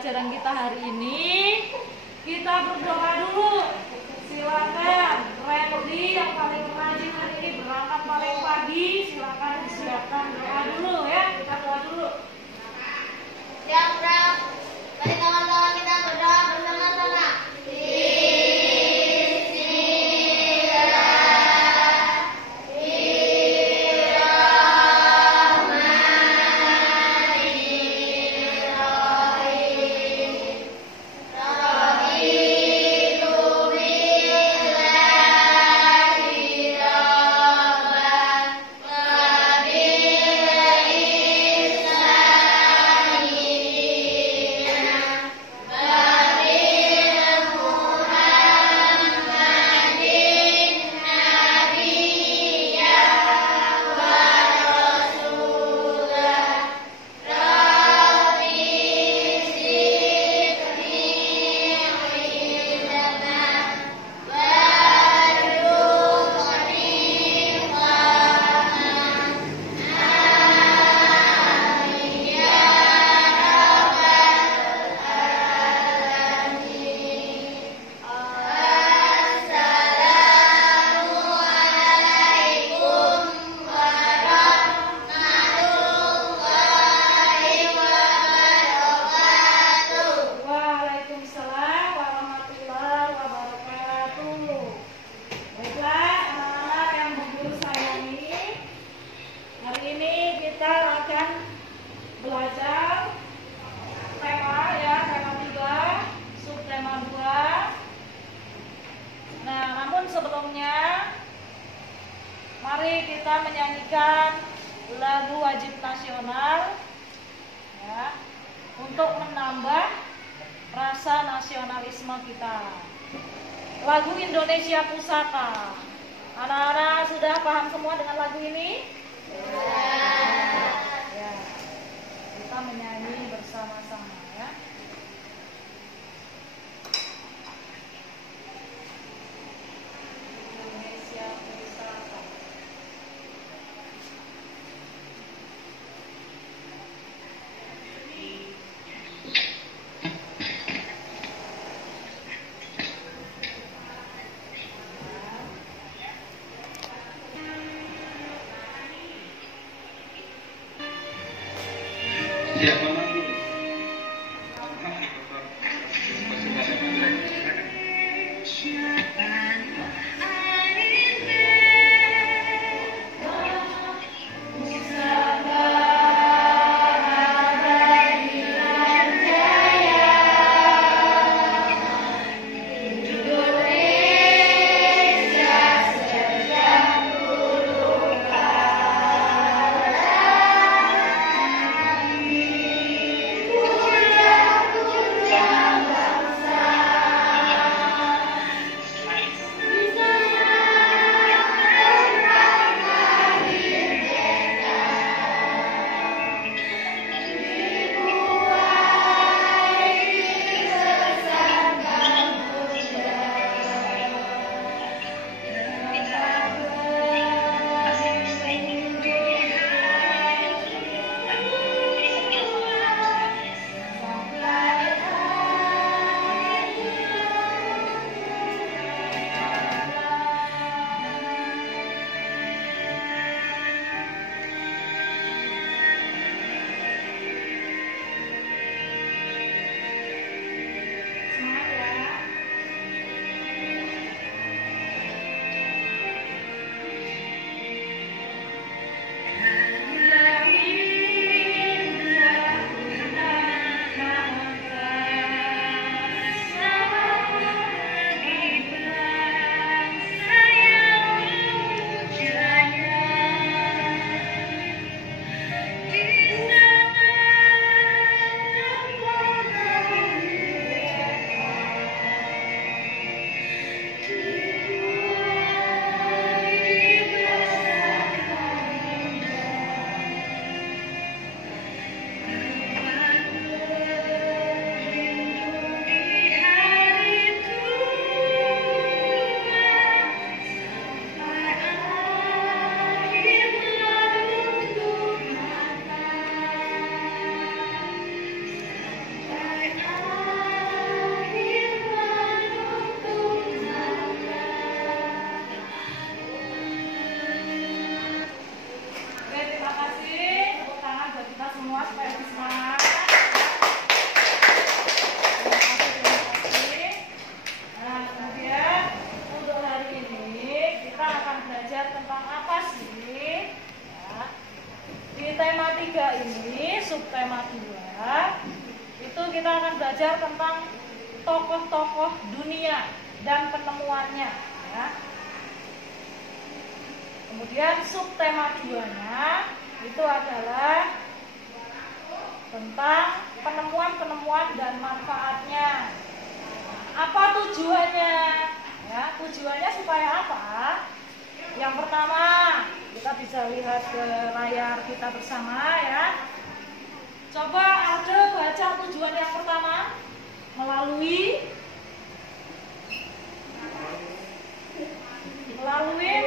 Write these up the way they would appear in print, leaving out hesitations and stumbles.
pembelajaran kita hari ini. Kita berdoa dulu. Silakan Randy yang paling rajin hari ini berangkat paling pagi. Silakan disiapkan doa dulu ya. Kita doa dulu. Siap, siap. Mari teman-teman kita berdoa bersama-sama. Belajar tema ya, tema 3, subtema 2. Nah, namun sebelumnya mari kita menyanyikan lagu wajib nasional ya, untuk menambah rasa nasionalisme kita. Lagu Indonesia Pusaka. Anak-anak sudah paham semua dengan lagu ini? Ya. Kita menyanyi bersama-sama ya. Indonesia Pusaka. Siap. 3 ini, subtema 2, itu kita akan belajar tentang tokoh-tokoh dunia dan penemuannya, ya. Kemudian subtema 2-nya itu adalah tentang penemuan-penemuan dan manfaatnya. Apa tujuannya? Ya, tujuannya supaya apa? Yang pertama, kita bisa lihat ke layar kita bersama, ya. Coba Aldo baca tujuan yang pertama. Melalui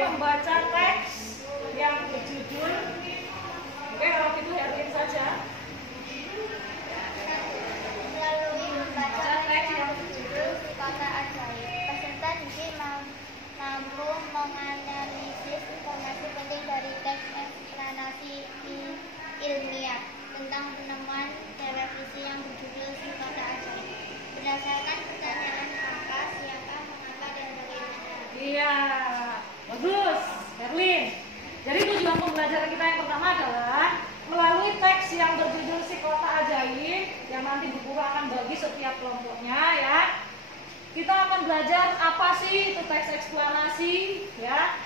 membaca teks yang berjudul, oke, kalau gitu Herlin saja. Melalui membaca teks yang berjudul Si Kota Ajaib, peserta didik mampu menganalisis informasi penting dari teks eksplanasi ilmiah tentang penemuan televisi yang berjudul Si Kota Ajaib. Berdasarkan pertanyaan apa, siapa, mengapa, dan bagaimana. Iya, bagus, Herlin. Jadi tujuan pembelajaran kita yang pertama adalah melalui teks yang berjudul Si Kota Ajaib, yang nanti Bu Guru akan bagi setiap kelompoknya, ya. Kita akan belajar apa sih itu teks eksplanasi, ya,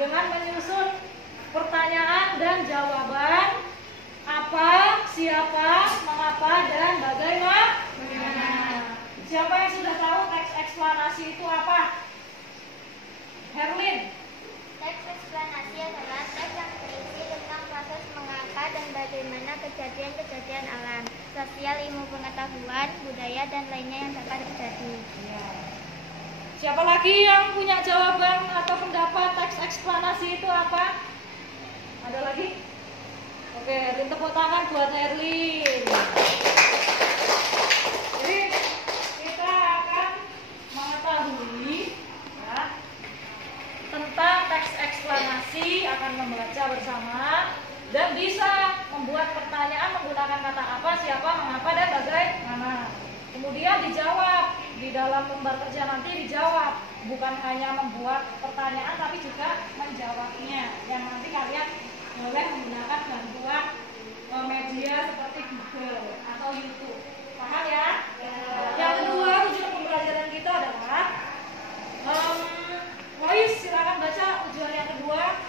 dengan menyusun pertanyaan dan jawaban, apa, siapa, mengapa, dan bagaimana. Siapa yang sudah tahu teks eksplanasi itu apa? Herlin. Teks eksplanasi adalah teks yang berisi tentang proses mengapa dan bagaimana kejadian-kejadian alam, sosial, ilmu pengetahuan, budaya, dan lainnya yang dapat terjadi. Ya. Siapa lagi yang punya jawaban atau pendapat teks eksplanasi itu apa? Ada lagi? Oke, Herlin, tepuk tangan buat Herlin. Jadi kita akan mengetahui, ya, tentang teks eksplanasi, akan membaca bersama dan bisa membuat pertanyaan menggunakan kata apa, siapa, mengapa, dan bagaimana. Kemudian dijawab di dalam lembar kerja nanti, dijawab, bukan hanya membuat pertanyaan tapi juga menjawabnya, yang nanti kalian boleh menggunakan bantuan media seperti Google atau YouTube. Paham ya? Yang kedua, tujuan pembelajaran kita adalah Lois, silakan baca tujuan yang kedua.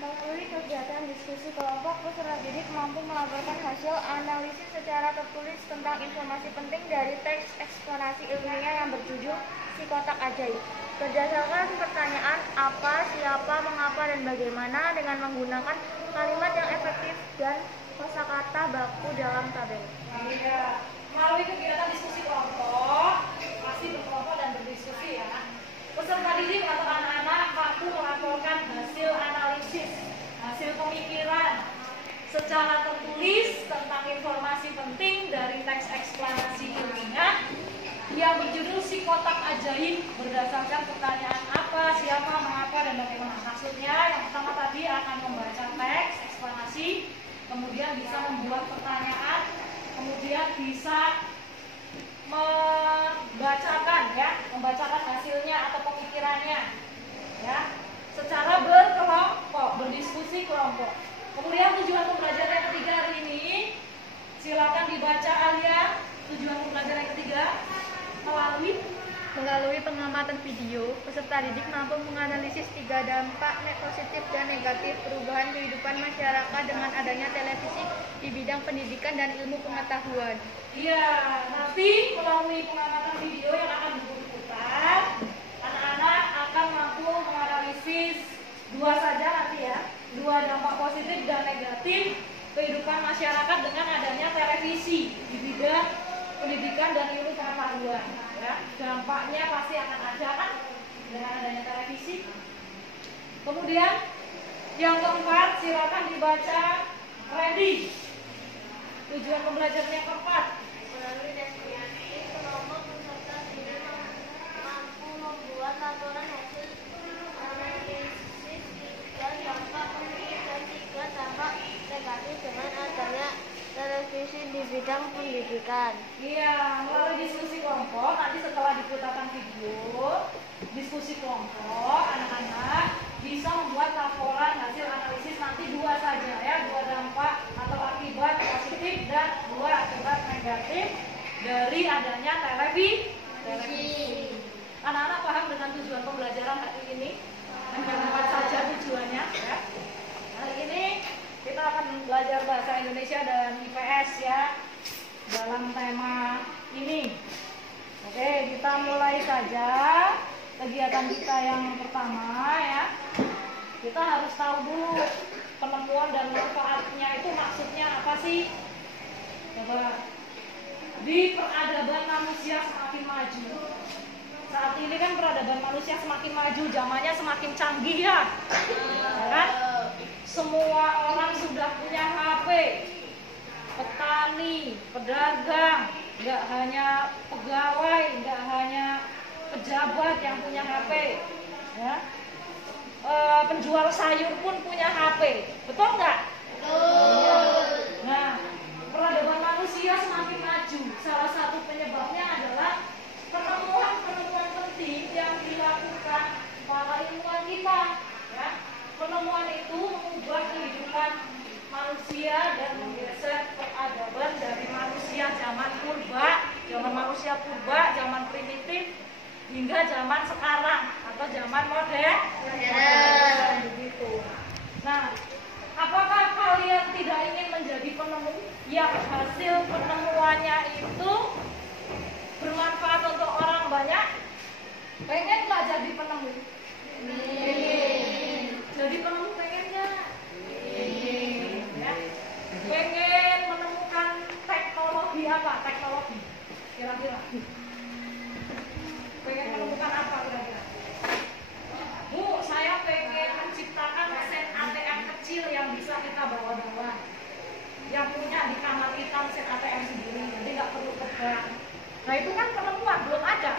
Melalui kegiatan diskusi kelompok, peserta didik mampu melaporkan hasil analisis secara tertulis tentang informasi penting dari teks eksplanasi ilmiah yang berjudul Si Kotak Ajaib. Berdasarkan pertanyaan apa, siapa, mengapa, dan bagaimana dengan menggunakan kalimat yang efektif dan kosakata baku dalam tabel. Iya. Melalui kegiatan diskusi kelompok, pasti berkelompok dan berdiskusi, ya. Peserta didik atau anak-anak mampu melaporkan hasil analisis, hasil pemikiran secara tertulis tentang informasi penting dari teks eksplanasi ilmiah yang berjudul Si Kotak Ajaib berdasarkan pertanyaan apa, siapa, mengapa, dan bagaimana. Maksudnya yang pertama tadi akan membaca teks eksplanasi, kemudian bisa membuat pertanyaan, kemudian bisa membacakan hasilnya atau pemikirannya, ya, secara berkelompok, berdiskusi kelompok. Kemudian tujuan pembelajaran yang ketiga hari ini, silakan dibaca Alia. Tujuan pembelajaran yang ketiga Melalui pengamatan video, peserta didik mampu menganalisis 3 dampak positif dan negatif perubahan kehidupan masyarakat dengan adanya televisi di bidang pendidikan dan ilmu pengetahuan. Iya, nanti melalui pengamatan video yang akan diputar, anak-anak akan mampu menganalisis 2 saja nanti, ya, 2 dampak positif dan negatif kehidupan masyarakat dengan adanya televisi di bidang pendidikan dan ilmu pengetahuan, ya. Dampaknya pasti akan ada, kan, dengan adanya televisi. Kemudian yang keempat, silakan dibaca Randy. Tujuan pembelajaran yang keempat, Melalui diskusi kelompok, peserta didik mampu membuat laporan hasil analisis 3 dampak positif dan 3 dampak negatif dengan adanya televisi di bidang pendidikan. iya, melalui diskusi kelompok, nanti setelah diputarkan video diskusi kelompok, anak-anak bisa membuat laporan hasil analisis nanti 2 saja, ya, 2 dampak negatif dari adanya televisi. Anak-anak paham dengan tujuan pembelajaran hari ini? Apa saja tujuannya? Ya. Hari ini kita akan belajar bahasa Indonesia dan IPS ya dalam tema ini. Oke, kita mulai saja kegiatan kita yang pertama ya. Kita harus tahu dulu penemuan dan manfaatnya itu maksudnya apa sih? Coba. Di peradaban manusia semakin maju. Saat ini kan peradaban manusia semakin maju, zamannya semakin canggih ya. Kan? Semua orang sudah punya HP. Petani, pedagang, nggak hanya pegawai, nggak hanya pejabat yang punya HP, ya. Penjual sayur pun punya HP, betul nggak? Betul. Nah, peradaban manusia semakin maju. Salah satu penyebabnya adalah penemuan-penemuan penting yang dilakukan para ilmuwan kita. Ya. Penemuan itu mengubah kehidupan manusia dan menggeser peradaban dari manusia zaman purba, zaman manusia purba, zaman primitif hingga zaman sekarang atau zaman modern. Begitu. Nah, apakah kalian tidak ingin menjadi penemu yang hasil penemuannya itu bermanfaat untuk orang banyak? Pengen nggak jadi penemu? Jadi penemu pengen nggak? Ya. Pengen menemukan teknologi apa? Teknologi kira-kira pengen menemukan apa kira-kira? Bu, saya pengen menciptakan mesin ATM kecil yang bisa kita bawa-bawa, yang punya di kamar kita mesin ATM sendiri, jadi nggak perlu ke bank. Nah itu kan penemuan, belum ada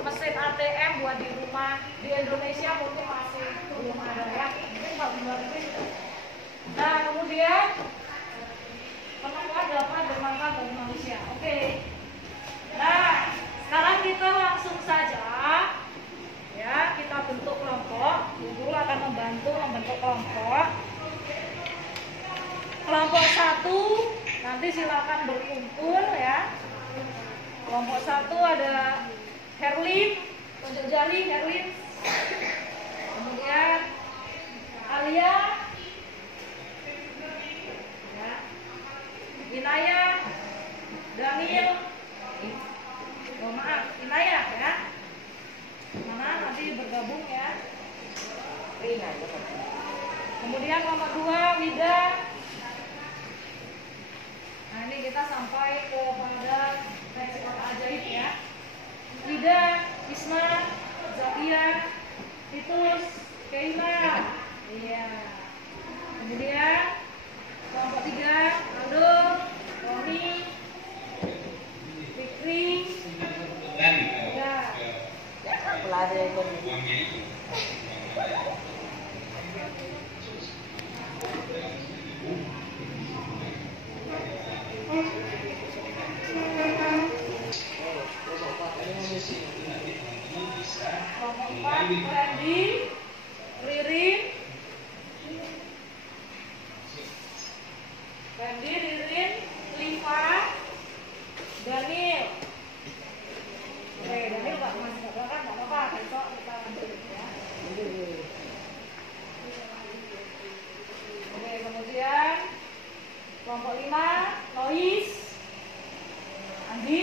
mesin ATM buat di rumah. Di Indonesia mungkin masih belum ada ya, mungkin kalau di luar negeri sudah. Nah kemudian penemuan dapat bermanfaat bagi manusia. Oke. Nah sekarang kita langsung saja ya, kita bentuk kelompok. Guru akan membantu membentuk kelompok. Kelompok 1 nanti silakan berkumpul ya. Kelompok 1 ada Herlin, tunjuk jari Herlin. Kemudian Alia, ya. Inaya, Daniel. Oh maaf, Inaya ya. Mana nanti bergabung ya. Kemudian nomor 2 Wida. Nah ini kita sampai kepada versi kata ajaib ya. Wida, Isma, Zakia, Titus, Keila. Iya. Kemudian kelompok 3 Aldo, Roni, Fikri. Ya. Kelompok 4 Randy, Ririn, Liva, Daniel. Oke, Daniel masih nggak berangkat, nggak apa-apa, besok kita lanjut ya. Oke, kemudian kelompok 5 Lois, Andi,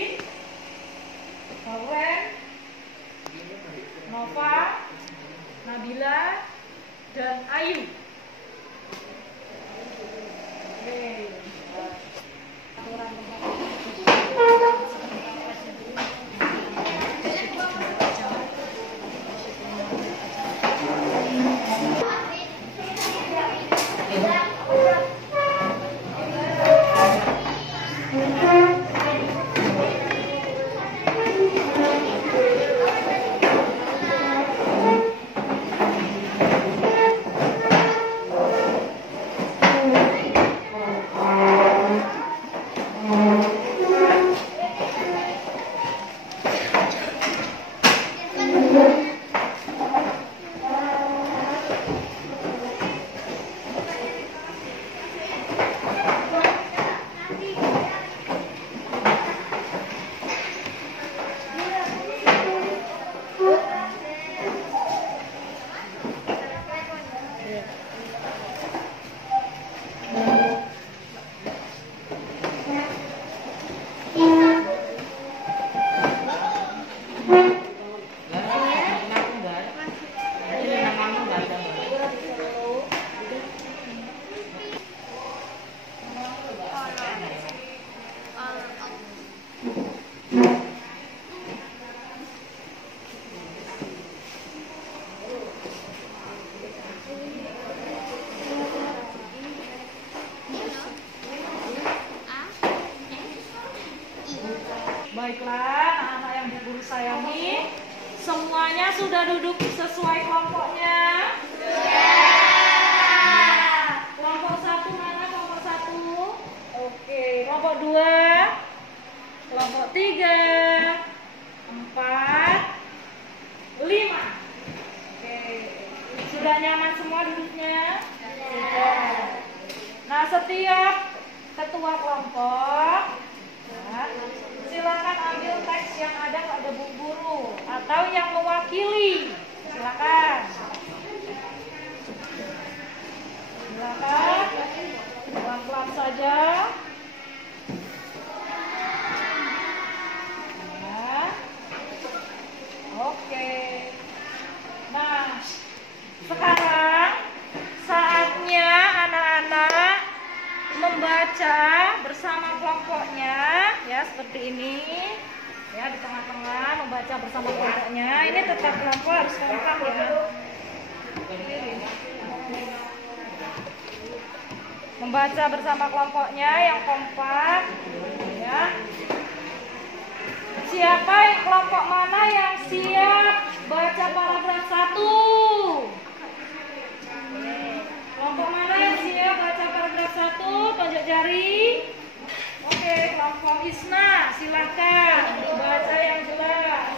Bauren, Nova, Nabila, dan Ayu. Oke. Aturan Semuanya sudah duduk sesuai kelompoknya? Kelompok 1 mana kelompok 1? Oke, kelompok 2, kelompok 3, 4, 5. Oke, sudah nyaman semua duduknya? Sudah. Nah, setiap ketua kelompok, ya, silakan ambil teks yang ada pada buku guru atau yang mewakili. Silakan. Silakan. Pelan-pelan saja. Nah. Oke. Nah, sekarang saatnya anak-anak membaca bersama kelompoknya, ya seperti ini, ya di tengah-tengah membaca bersama kelompoknya. Ini tetap kelompok harus kompak ya. Membaca bersama kelompoknya yang kompak, ya. Siapa kelompok mana yang siap baca paragraf 1? Kelompok mana yang siap baca paragraf 1? Tunjuk jari. Oke, kelompok Isna, silakan baca yang jelas.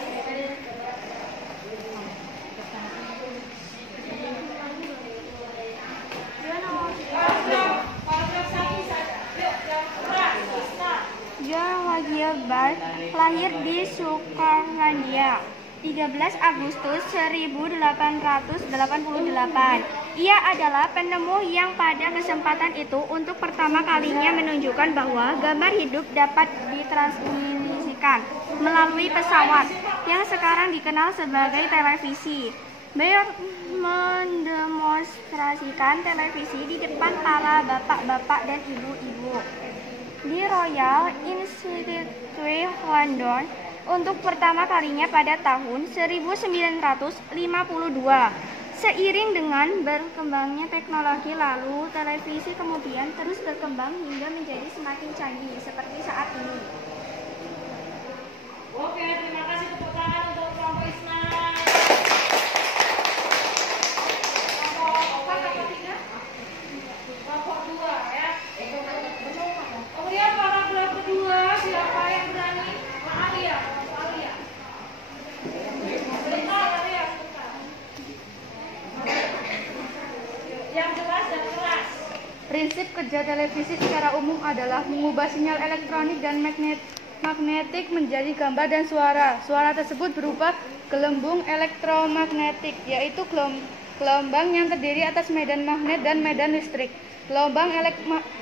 Paragraf 1 saja. Yuk, yang keras, Isna. John Gilbert lahir di Sukarandia 13 Agustus 1888. Ia adalah penemu yang pada kesempatan itu untuk pertama kalinya menunjukkan bahwa gambar hidup dapat ditransmisikan melalui pesawat yang sekarang dikenal sebagai televisi. Beliau mendemonstrasikan televisi di depan para bapak-bapak dan ibu-ibu di Royal Institute London untuk pertama kalinya pada tahun 1952. Seiring dengan berkembangnya teknologi, lalu televisi kemudian terus berkembang hingga menjadi semakin canggih seperti saat ini. Oke, terima kasih, tepuk tangan untuk kelompok Isna. Kelompok 4 atau 3? Kelompok 2 ya. Kemudian paragraf kedua, siapa yang berani? Pak Alia, Pak Alia. Sebentar, Alia, sebentar. Yang jelas dan keras. Prinsip kerja televisi secara umum adalah mengubah sinyal elektronik dan magnetik menjadi gambar dan suara. Suara tersebut berupa gelembung elektromagnetik, yaitu gelombang yang terdiri atas medan magnet dan medan listrik. Gelombang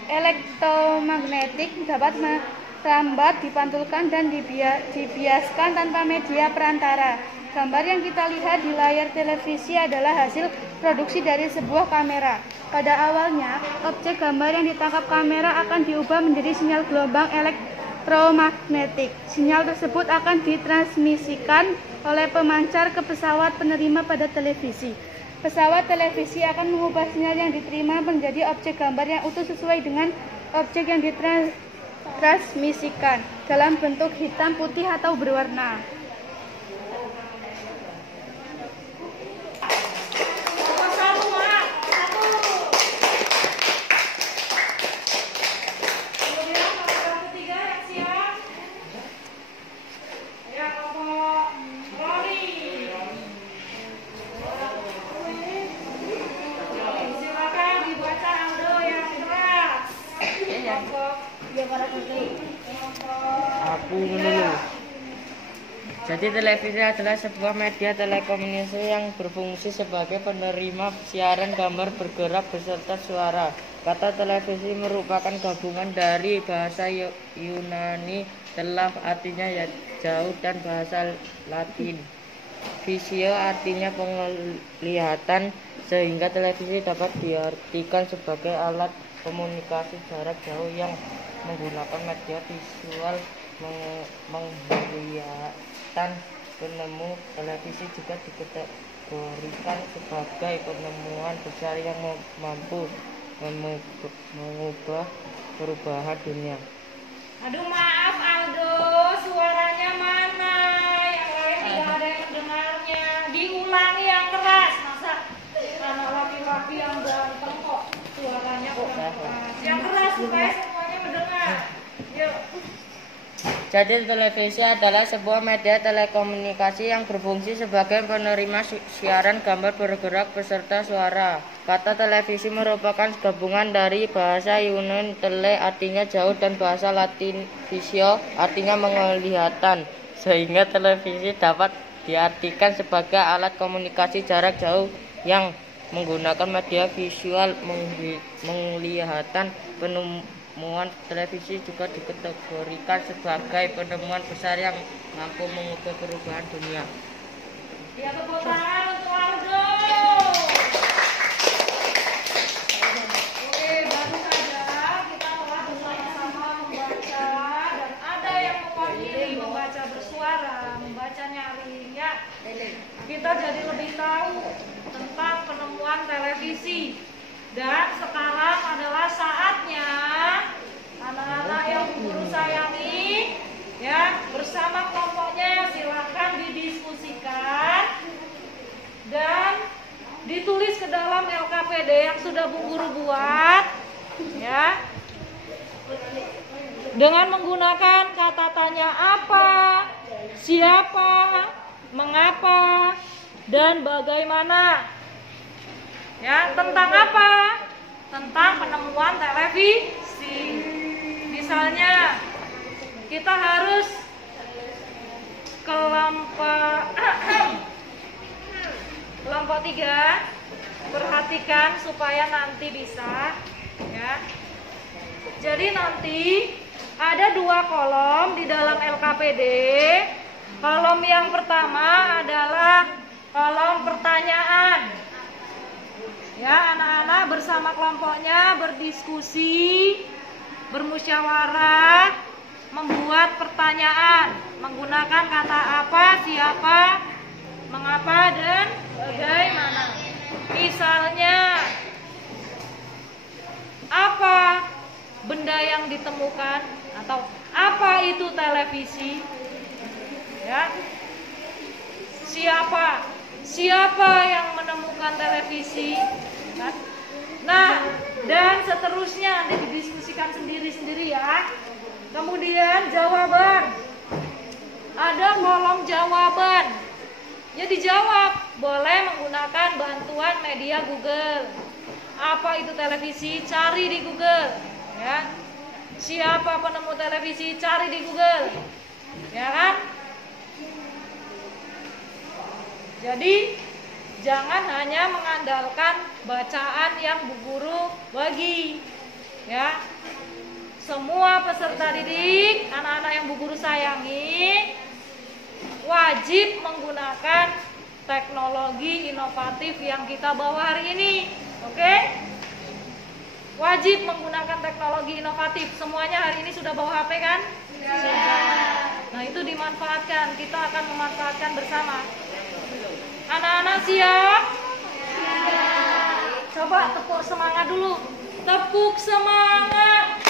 elektromagnetik dapat merambat, dipantulkan, dan dibiaskan tanpa media perantara. Gambar yang kita lihat di layar televisi adalah hasil produksi dari sebuah kamera. Pada awalnya, objek gambar yang ditangkap kamera akan diubah menjadi sinyal gelombang elektromagnetik. Sinyal tersebut akan ditransmisikan oleh pemancar ke pesawat penerima pada televisi. Pesawat televisi akan mengubah sinyal yang diterima menjadi objek gambar yang utuh sesuai dengan objek yang ditransmisikan dalam bentuk hitam, putih, atau berwarna. Jadi televisi adalah sebuah media telekomunikasi yang berfungsi sebagai penerima siaran gambar bergerak beserta suara. Kata televisi merupakan gabungan dari bahasa Yunani telah artinya jauh dan bahasa Latin visio artinya penglihatan, sehingga televisi dapat diartikan sebagai alat komunikasi jarak jauh yang menggunakan media visual. Menghayatan penemu televisi juga dikategorikan sebagai penemuan besar yang mampu mengubah perubahan dunia. Aduh, maaf Aldo, suaranya mana? Yang lain tidak ada yang mendengarnya. supaya semuanya mendengar. Yuk. Jadi televisi adalah sebuah media telekomunikasi yang berfungsi sebagai penerima siaran gambar bergerak beserta suara. Kata televisi merupakan gabungan dari bahasa Yunani tele artinya jauh dan bahasa Latin visio artinya menglihatan. Sehingga televisi dapat diartikan sebagai alat komunikasi jarak jauh yang menggunakan media visual menglihatan. Penemuan televisi juga dikategorikan sebagai penemuan besar yang mampu mengubah perubahan dunia. Ya, tepuk tangan untuk Aldo. Oke, baru saja kita telah bersama-sama membaca dan ada yang mewakili membaca bersuara, membacanya hari ya. Kita jadi lebih tahu tentang penemuan televisi. Dan sekarang adalah saatnya anak-anak yang guru sayangi ya bersama kelompoknya silakan didiskusikan dan ditulis ke dalam LKPD yang sudah Bu Guru buat ya dengan menggunakan kata tanya apa, siapa, mengapa, dan bagaimana. Ya, tentang apa? Tentang penemuan televisi. Misalnya, kita harus kelompok 3 perhatikan supaya nanti bisa ya. Jadi nanti ada 2 kolom di dalam LKPD. Kolom yang pertama adalah kolom pertanyaan. Ya, anak-anak bersama kelompoknya berdiskusi, bermusyawarah, membuat pertanyaan menggunakan kata apa, siapa, mengapa, dan bagaimana. Misalnya, apa benda yang ditemukan atau apa itu televisi? Ya. Siapa yang menemukan televisi? Nah, dan seterusnya nanti didiskusikan sendiri-sendiri ya. Kemudian jawaban. Ada kolom jawaban. Ya dijawab, boleh menggunakan bantuan media Google. Apa itu televisi? Cari di Google, ya. Siapa penemu televisi? Cari di Google. Ya kan? Jadi jangan hanya mengandalkan bacaan yang Bu Guru bagi, ya. Semua peserta didik, anak-anak yang Bu Guru sayangi, wajib menggunakan teknologi inovatif yang kita bawa hari ini, oke? Wajib menggunakan teknologi inovatif. Semuanya hari ini sudah bawa HP kan? Sudah. Nah itu dimanfaatkan. Kita akan memanfaatkan bersama. Anak-anak siap? Siap. Coba tepuk semangat dulu. Tepuk semangat.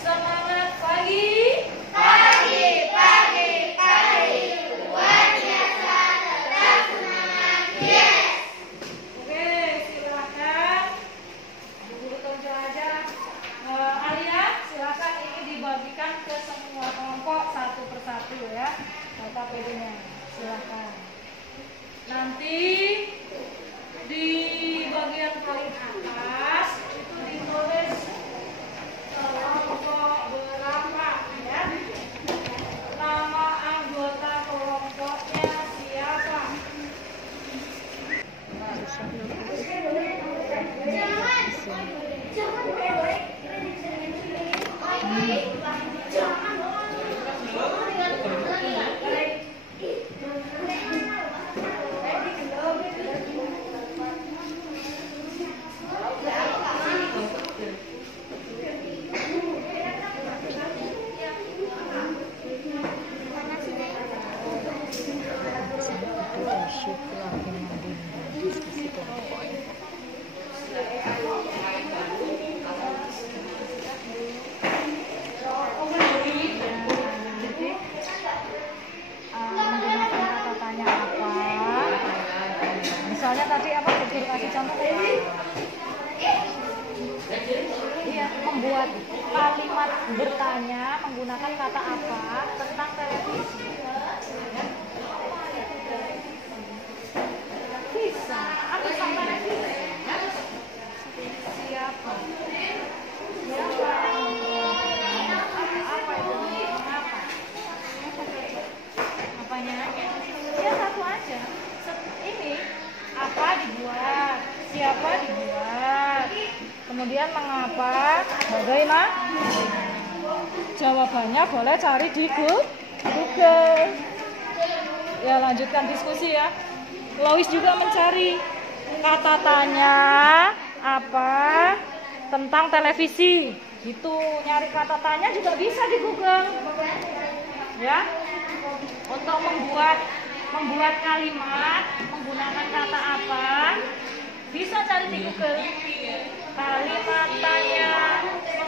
Semangat pagi. Luar biasa, tetap semangat. Yes. Oke, silakan. Bu Guru tonjol aja. Alia, silakan ini dibagikan ke semua kelompok satu persatu ya. LKPD-nya. Silakan. kalimat bertanya menggunakan kata apa tentang televisi. Bisa. Apa tentang televisi? Siapa? Siapa? Apa itu? Mengapa? Apanya? Ya satu aja. Ini apa dibuat? Siapa dibuat? Kemudian mengapa? Bagaimana? Jawabannya boleh cari di Google. Ya lanjutkan diskusi ya. Lois juga mencari kata tanya apa tentang televisi. Gitu, nyari kata tanya juga bisa di Google. Ya. Untuk membuat kalimat menggunakan kata apa? Bisa cari di Google. Kalimat tanya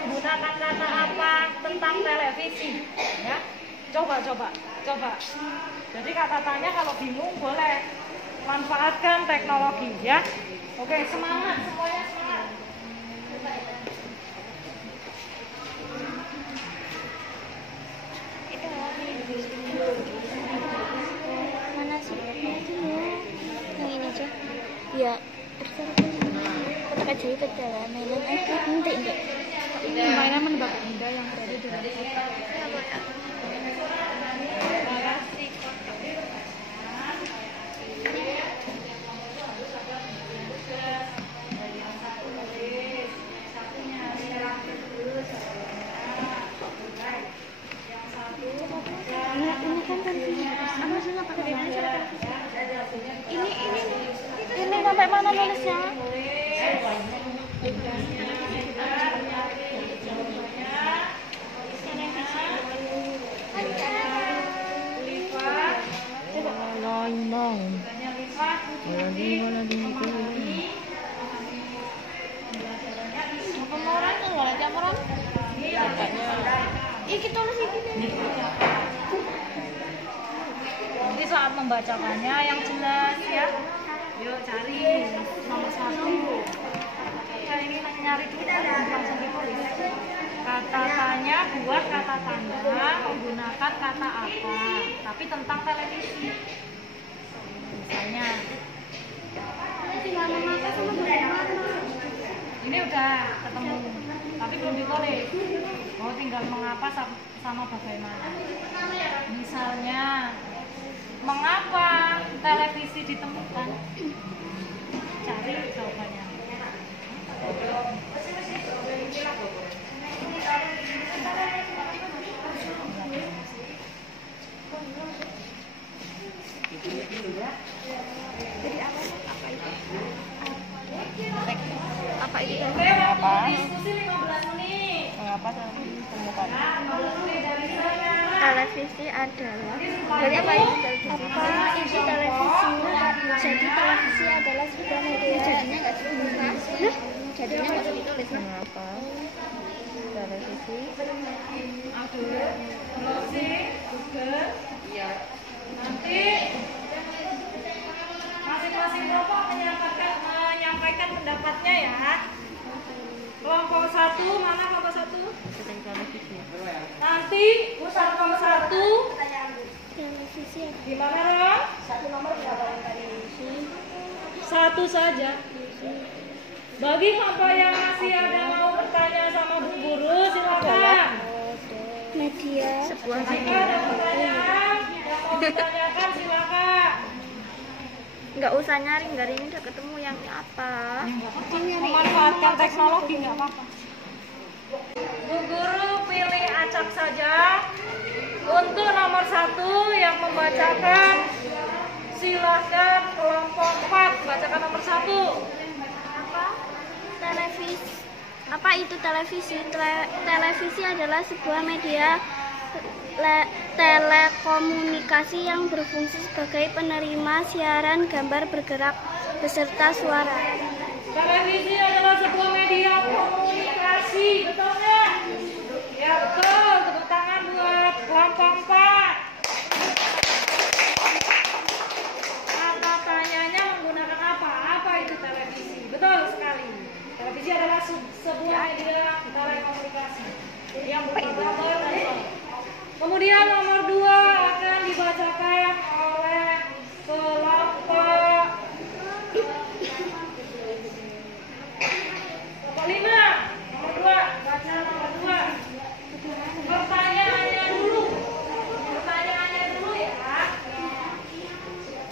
menggunakan kata apa tentang televisi. Ya. Coba. Jadi kata tanya kalau bingung boleh manfaatkan teknologi ya. Oke, semangat semuanya, semangat. Mana sih? Yang ini aja. Ya, terserah. Kotak aja itu adalah mainan aja. Enggak. Mainan menebak indah yang tadi dengan Ini sampai mana nulisnya? Nanti saat membacakannya yang jelas ya. Yuk cari nomor 1. Ya ini nyari dulu langsung ditulis. Kata tanya buat kata tanda menggunakan kata apa, tapi tentang televisi. Misalnya ini udah ketemu, tapi belum ditulis. Oh, tinggal mengapa sama bagaimana. Misalnya, mengapa televisi ditemukan? Cari jawabannya. Apa itu? Mengapa? Diskusi 15 menit. Mengapa ditemukan? 15 menit dari saya. Televisi adalah berarti apa itu televisi? Apa itu televisi? Jadi televisi adalah sebuah media. Jadinya nggak ditulis. Jadinya nggak ditulis. Mengapa televisi? Aduh, closing, Google. Iya. Nanti masing-masing kelompok menyampaikan pendapatnya ya. Kelompok 1, mana kelompok 1? Nanti usaha kelompok 1. Televisi Gimana Ron? 1 nomor berapa? 1 saja. Bagi kelompok yang masih ada mau bertanya sama Bu Guru, silakan. media. Sebuah Jika ada pertanyaan yang mau ditanyakan, silakan. Nggak usah nyari, ini udah ketemu yang apa. Memanfaatkan teknologi nggak apa-apa. Bu Guru pilih acak saja. Untuk nomor 1 yang membacakan, silahkan kelompok 4 bacakan nomor 1. Televisi. Apa itu televisi? Televisi adalah sebuah media telekomunikasi yang berfungsi sebagai penerima siaran gambar bergerak beserta suara. Televisi adalah sebuah media komunikasi, betul nggak? Ya betul, tepuk tangan buat kelompok 4. Kata tanyanya menggunakan apa? Apa itu televisi? Betul sekali. Televisi adalah sebuah media telekomunikasi. yang bergambar dan kemudian nomor 2 akan dibacakan oleh kelompok 5. Nomor 2, baca nomor 2. Pertanyaannya dulu ya.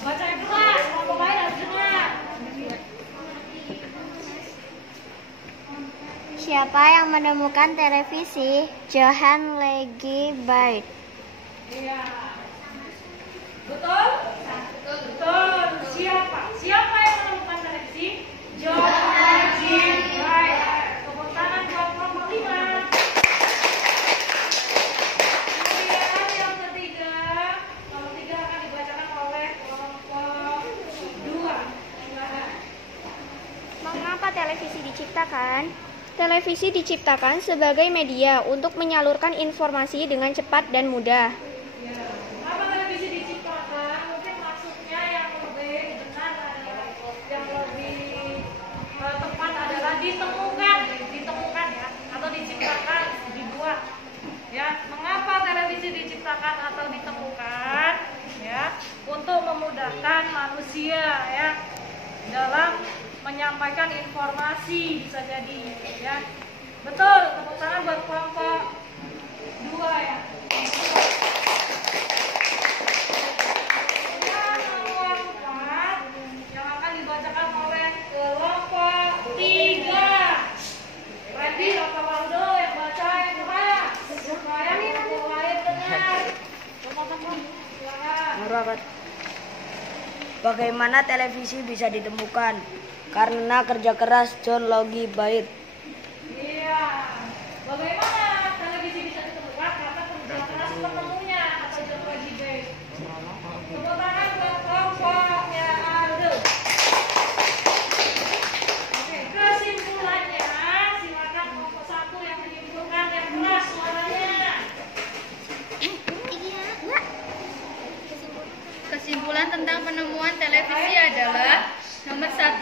Baca yang keras, kelompok lain harus dengar. Siapa yang menemukan televisi? Johann Legge-Baird. Iya. Betul? Betul. Siapa yang menemukan televisi? Johann Legge-Baird. Tepuk tangan buat kelompok 5. Kemudian yang ketiga, nomor 3 akan dibacakan oleh kelompok 2. Silakan. Mengapa televisi diciptakan? Televisi diciptakan sebagai media untuk menyalurkan informasi dengan cepat dan mudah. Ya. Kenapa televisi diciptakan? Mungkin maksudnya yang lebih benar adalah yang lebih tepat adalah ditemukan ya, atau diciptakan, dibuat. Ya, mengapa televisi diciptakan atau ditemukan? Ya, untuk memudahkan manusia ya dalam menyampaikan informasi bisa jadi ya. Betul, tepuk tangan buat kelompok 2 ya. Kemudian nomor 4 yang akan dibacakan oleh kelompok 3. Randy atau Waldo yang baca yang keras supaya kelompok lain dengar. Teman-teman, silakan. Bagaimana televisi bisa ditemukan? Karena kerja keras John Legge-Baird. Iya. Bagaimana televisi bisa ditemukan? Karena kerja keras penemunya atau John Legge-Baird. Tepuk tangan buat kelompoknya Aldo. Oke, kesimpulannya silakan kelompok 1 yang menyimpulkan yang keras suaranya. Kesimpulan tentang penemuan televisi adalah nomor 1.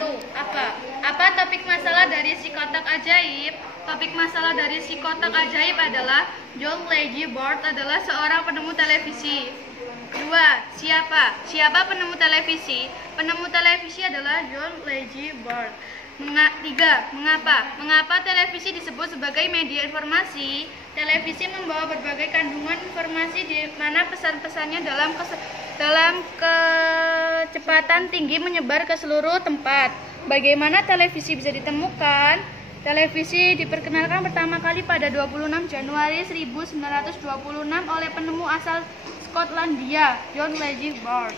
Apa topik masalah dari si kotak ajaib? Topik masalah dari si kotak ajaib adalah John Legge-Baird adalah seorang penemu televisi. 2. Siapa penemu televisi? Penemu televisi adalah John Legge-Baird. 3. Mengapa televisi disebut sebagai media informasi? Televisi membawa berbagai kandungan informasi di mana pesan-pesannya dalam kecepatan tinggi menyebar ke seluruh tempat. Bagaimana televisi bisa ditemukan? Televisi diperkenalkan pertama kali pada 26 Januari 1926 oleh penemu asal Skotlandia, John Legge-Baird.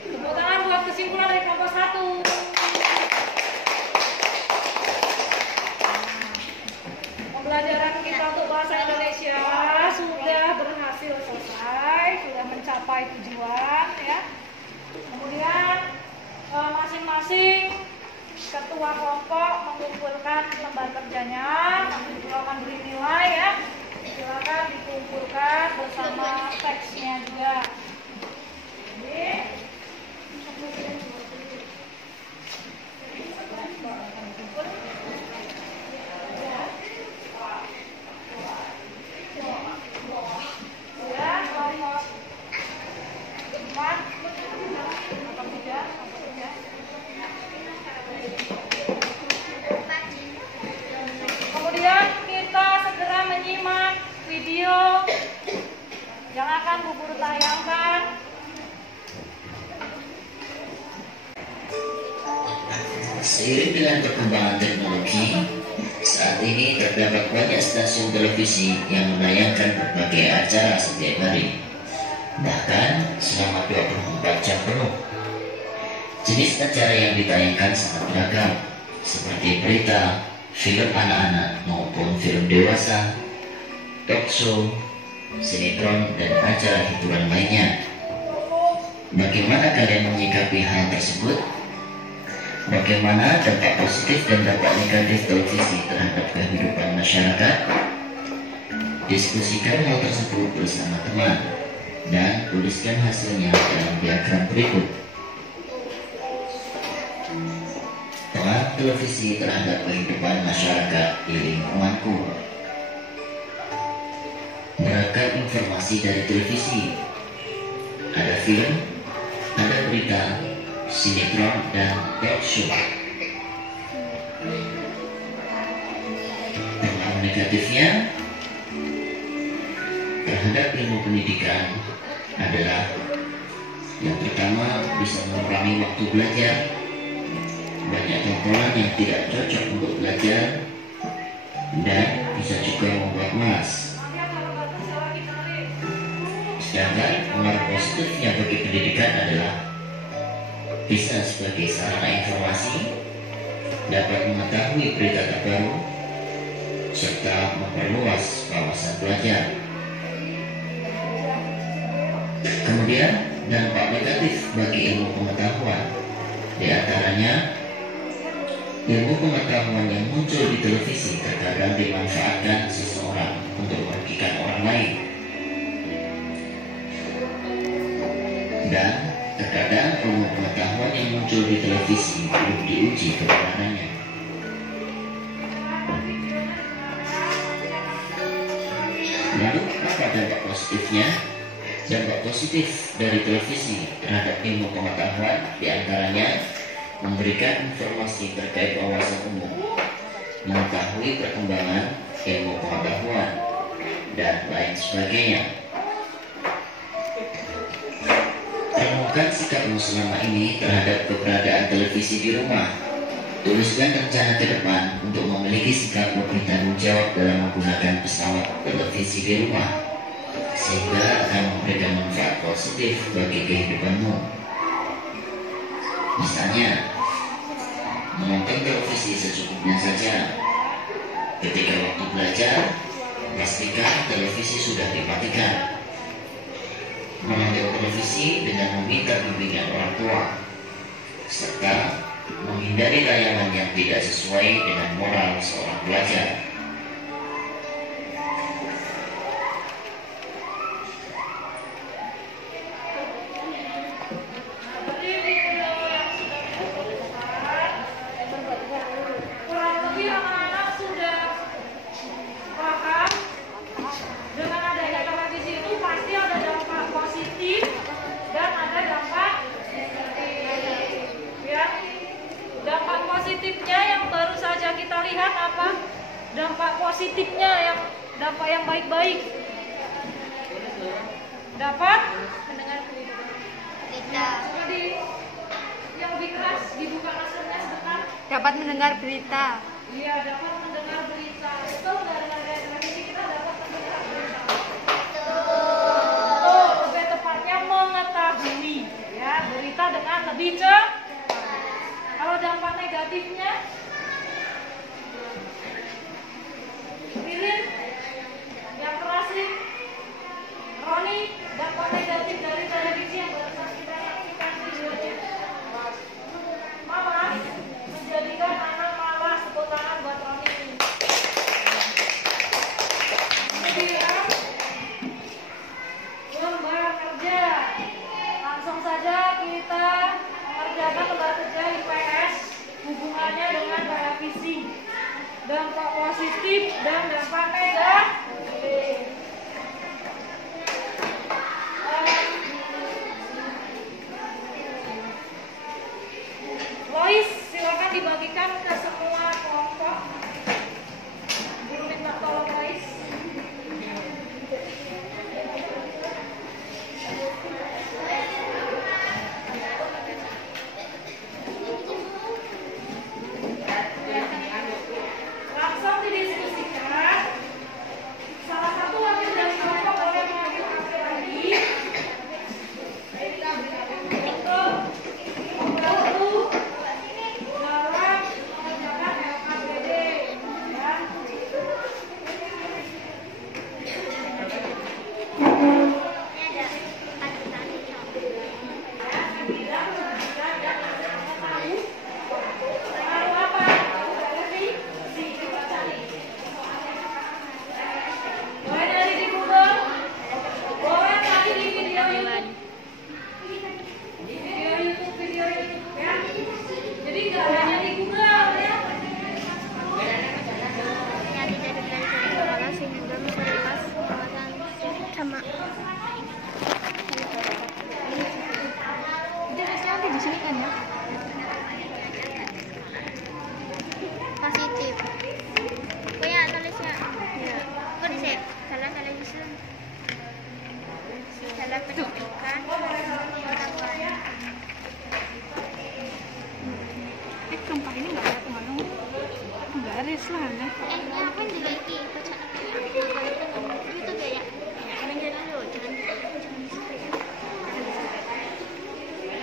Tepuk tangan buat kesimpulan dari kelompok 1. Pembelajaran kita untuk bahasa Indonesia sudah berhasil selesai, sudah mencapai tujuan ya. Kemudian masing-masing ketua kelompok mengumpulkan lembar kerjanya, nanti akan beri nilai ya. Silakan dikumpulkan bersama teksnya juga. Kemudian kita segera menyimak video yang akan Bu Guru tayangkan. Seiring dengan perkembangan teknologi, saat ini terdapat banyak stasiun televisi yang menayangkan berbagai acara setiap hari, bahkan selama 24 jam penuh. Jenis acara yang ditayangkan sangat beragam, seperti berita, film anak-anak maupun film dewasa, talk show, sinetron, dan acara hiburan lainnya. Bagaimana kalian menyikapi hal tersebut? Bagaimana dampak positif dan dampak negatif televisi terhadap kehidupan masyarakat? Diskusikan hal tersebut bersama teman dan tuliskan hasilnya dalam diagram berikut. Peran televisi terhadap kehidupan masyarakat di lingkunganku. informasi dari televisi. Ada film, ada berita, sinetron, dan talk show. Pengaruh negatifnya terhadap ilmu pendidikan adalah yang pertama, bisa mengurangi waktu belajar. Banyak tontonan yang tidak cocok untuk belajar dan bisa juga membuat malas. Sedangkan pengaruh positifnya bagi pendidikan adalah bisa sebagai sarana informasi, dapat mengetahui berita terbaru, serta memperluas wawasan belajar. Kemudian dampak negatif bagi ilmu pengetahuan, di antaranya ilmu pengetahuan yang muncul di televisi terkadang dimanfaatkan seseorang untuk merugikan orang lain, dan terkadang ilmu pengetahuan yang muncul di televisi belum diuji kebenarannya. Lalu apa dampak positifnya? Dampak positif dari televisi terhadap ilmu pengetahuan diantaranya memberikan informasi terkait wawasan umum, mengetahui perkembangan ilmu pengetahuan, dan lain sebagainya. Renungkan sikapmu selama ini terhadap keberadaan televisi di rumah. Tuliskan rencana ke depan untuk memiliki sikap lebih tanggung jawab dalam menggunakan pesawat televisi di rumah, sehingga akan memberikan manfaat positif bagi kehidupanmu. Misalnya, menonton televisi secukupnya saja. Ketika waktu belajar, pastikan televisi sudah dimatikan. Menonton televisi dengan meminta bimbingan orang tua, serta menghindari tayangan yang tidak sesuai dengan moral seorang pelajar. Dampak positifnya dampak yang baik-baik. Dapat mendengar berita. Tadi yang lebih keras dibuka maksudnya sebentar. Dapat mendengar berita. Iya, dapat mendengar berita. Betul nggak dengan televisi kita dapat mendengar berita? Betul, lebih tepatnya mengetahui ya berita dengan lebih cepat. Kalau dampak negatifnya Lilin, yang keras nih, Roni, dampak negatif dari televisi yang barusan kita saksikan videonya. Malas, menjadikan anak malas. Tepuk tangan buat Roni. Kemudian, lembar kerja. Langsung saja kita mengerjakan lembar kerja IPS hubungannya dengan kan Sumpah ini nggak ada kemana? Nggak ada lah. ini apa yang juga iki bacaan YouTube ya jangan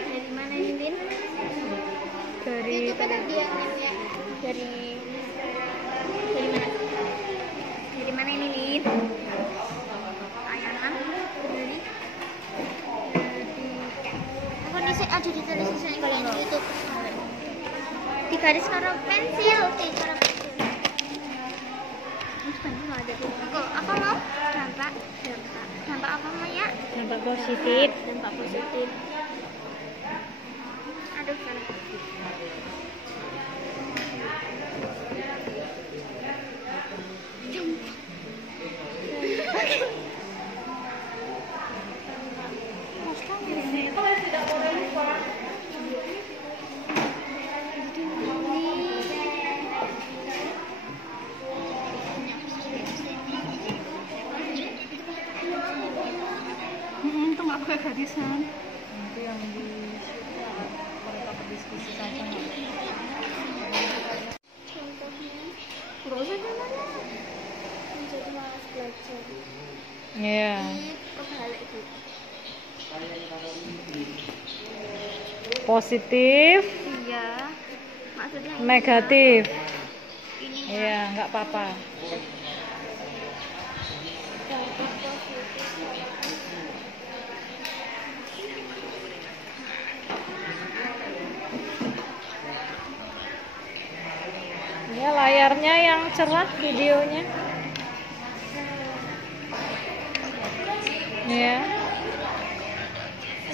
dari mana ini Lin? Dari Itu kan dia nanya dari mana? Dari mana ini Lin? Tayangan dari apa di ada di televisi kalau yang di YouTube di garis karo pensil di karo pensil itu kan nggak ada tuh apa mau dampak apa mau ya dampak positif. dampak positif aduh salah Itu nggak pakai gratisan. Nanti yang di mereka berdiskusi saja. contohnya nggak usah jalan menjadi malas belajar Iya. kebalik gitu Positif, iya maksudnya ini negatif. ini Iya, nggak apa-apa. dampak positif Ya, layarnya yang cerah, videonya. Iya.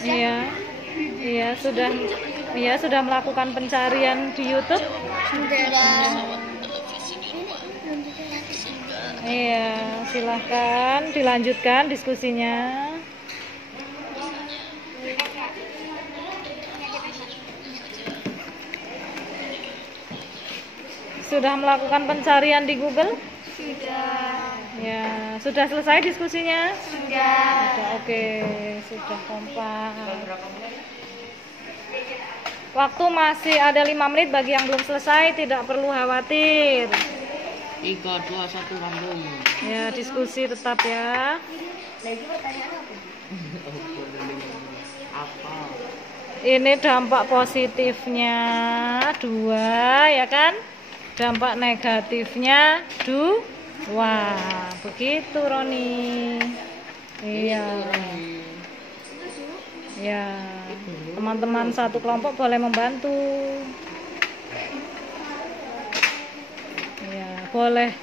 Iya. Iya, sudah melakukan pencarian di YouTube. sudah Iya, silahkan dilanjutkan diskusinya. Sudah melakukan pencarian di Google? sudah Ya, sudah selesai diskusinya? sudah Sudah, oke, sudah kompak. Waktu masih ada 5 menit bagi yang belum selesai, tidak perlu khawatir. 3, 2, 1 lambung. Ya, diskusi tetap ya. Apa? Ini dampak positifnya 2, ya kan? Dampak negatifnya 2. Begitu Roni. Iya. Ya, teman-teman satu kelompok boleh membantu. Ya, boleh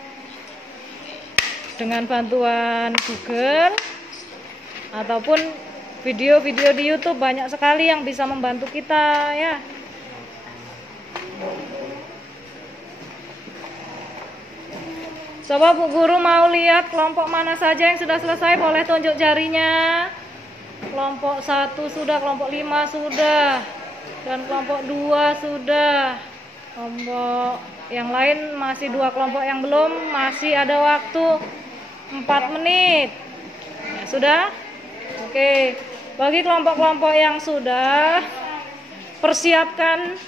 dengan bantuan Google ataupun video-video di YouTube, banyak sekali yang bisa membantu kita ya. Coba Bu Guru mau lihat kelompok mana saja yang sudah selesai, boleh tunjuk jarinya. Kelompok 1 sudah, kelompok 5 sudah, dan kelompok 2 sudah. Kelompok yang lain masih 2 kelompok yang belum, masih ada waktu 4 menit. Ya, sudah? Oke. Bagi kelompok-kelompok yang sudah, persiapkan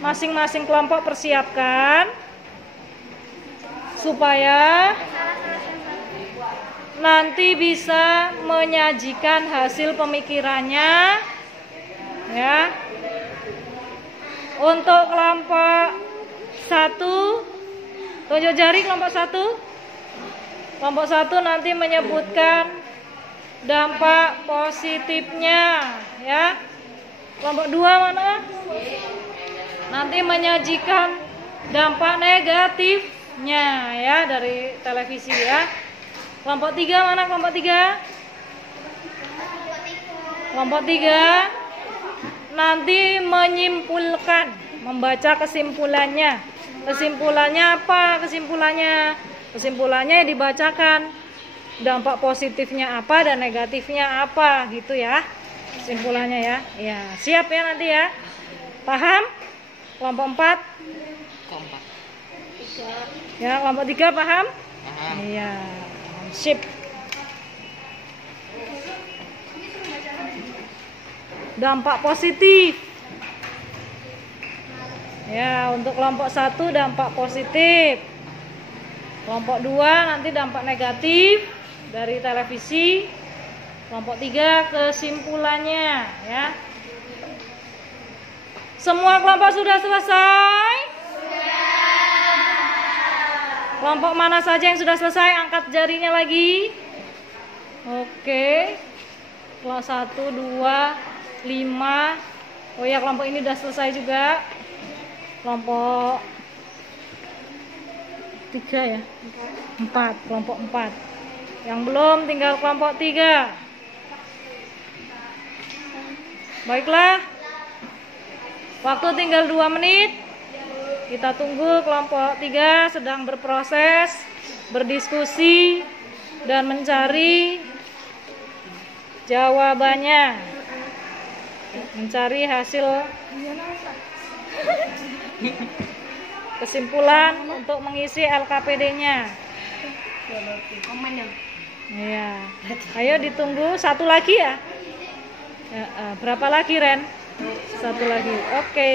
masing-masing kelompok, persiapkan supaya nanti bisa menyajikan hasil pemikirannya ya. Untuk kelompok 1, tunjuk jari kelompok 1. Kelompok 1 nanti menyebutkan dampak positifnya ya. Kelompok 2 mana? Nanti menyajikan dampak negatifnya ya dari televisi ya. Kelompok 3 mana? Kelompok 3? Kelompok 3 nanti menyimpulkan, membaca kesimpulannya. Kesimpulannya apa? Kesimpulannya dibacakan. Dampak positifnya apa dan negatifnya apa gitu ya. Kesimpulannya ya. Ya, siap ya nanti ya. Paham? Kelompok 4? Keempat. Ya, kelompok 3 paham? Paham. Iya. Sip. dampak positif. Ya, untuk kelompok 1 dampak positif. Kelompok 2 nanti dampak negatif dari televisi. Kelompok 3 kesimpulannya, ya. Semua kelompok sudah selesai? Kelompok mana saja yang sudah selesai? Angkat jarinya lagi. Oke. Kelas 1, 2, 5. Oh ya, kelompok ini sudah selesai juga. Kelompok 3 ya? 4. Kelompok 4. Yang belum tinggal kelompok 3. Baiklah. Waktu tinggal 2 menit. Kita tunggu kelompok 3 sedang berproses, berdiskusi, dan mencari jawabannya. Mencari hasil kesimpulan untuk mengisi LKPD-nya. Iya. Ayo ditunggu satu lagi ya. Berapa lagi, Ren? Satu lagi. Oke.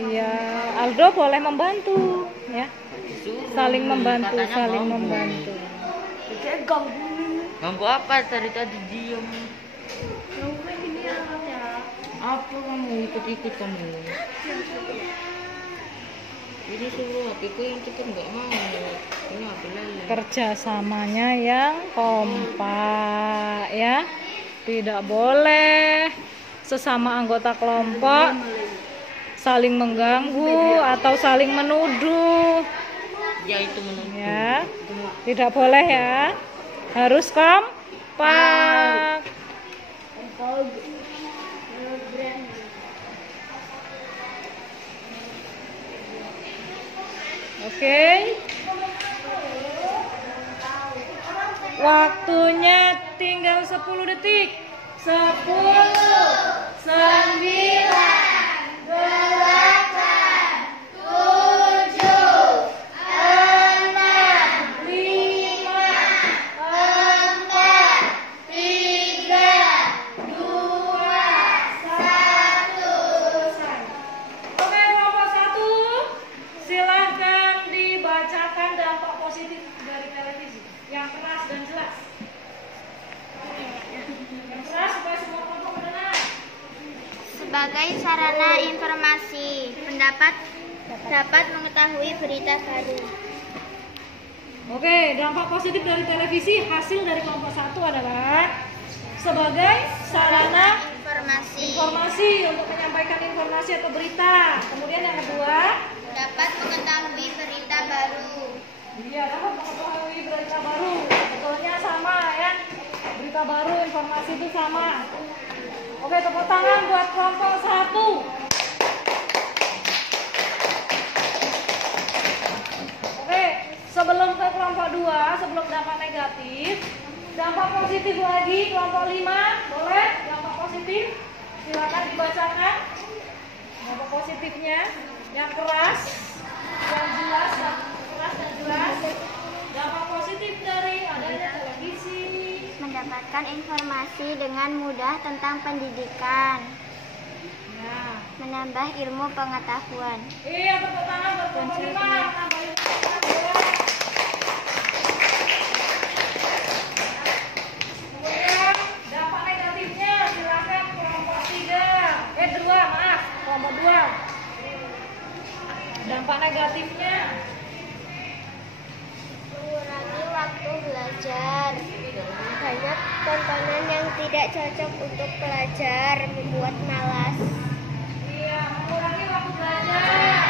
Iya, Aldo boleh membantu, ya. Saling membantu, saling membantu. Ganggu apa? Tadi diem. Apa kamu ikut-ikut kamu? Ini suruh hatiku yang cepet nggak mau. Ini apa lagi? Kerjasamanya yang kompak, ya. Tidak boleh sesama anggota kelompok saling mengganggu atau saling menuduh. Ya itu menuduh. Ya, tidak boleh ya. Harus kompak. Oke. Waktunya tinggal 10 detik. 10, 9, 8, 7, 6, 5, 4, 3, 2, 1. Oke, kelompok 1, silahkan dibacakan dampak positif dari televisi yang keras dan jelas. Yang keras supaya semua kelompok mendengar. Sebagai sarana informasi, pendapat dapat mengetahui berita baru. Oke, dampak positif dari televisi hasil dari kelompok 1 adalah sebagai sarana informasi untuk menyampaikan informasi atau berita. Kemudian yang kedua, Dapat mengetahui berita baru. iya, dapat mengetahui berita baru. Betulnya sama ya. Berita baru, informasi itu sama. Oke, tepuk tangan buat kelompok 1. Oke, sebelum ke kelompok 2, sebelum dampak negatif, dampak positif lagi kelompok 5, boleh? Dampak positif, silakan dibacakan. Dampak positifnya yang keras, yang jelas, keras dan jelas. Dampak positif dari adanya televisi. Mendapatkan informasi dengan mudah tentang pendidikan. Nah, Menambah ilmu pengetahuan. iya, tepuk tangan buat kelompok 5. Nambah ilmu pengetahuan. Kemudian dampak negatifnya silakan kelompok 2, maaf, kelompok 2. Dampak negatifnya Mengurangi waktu belajar. Banyak tontonan yang tidak cocok untuk pelajar, membuat malas. iya, mengurangi waktu belajar,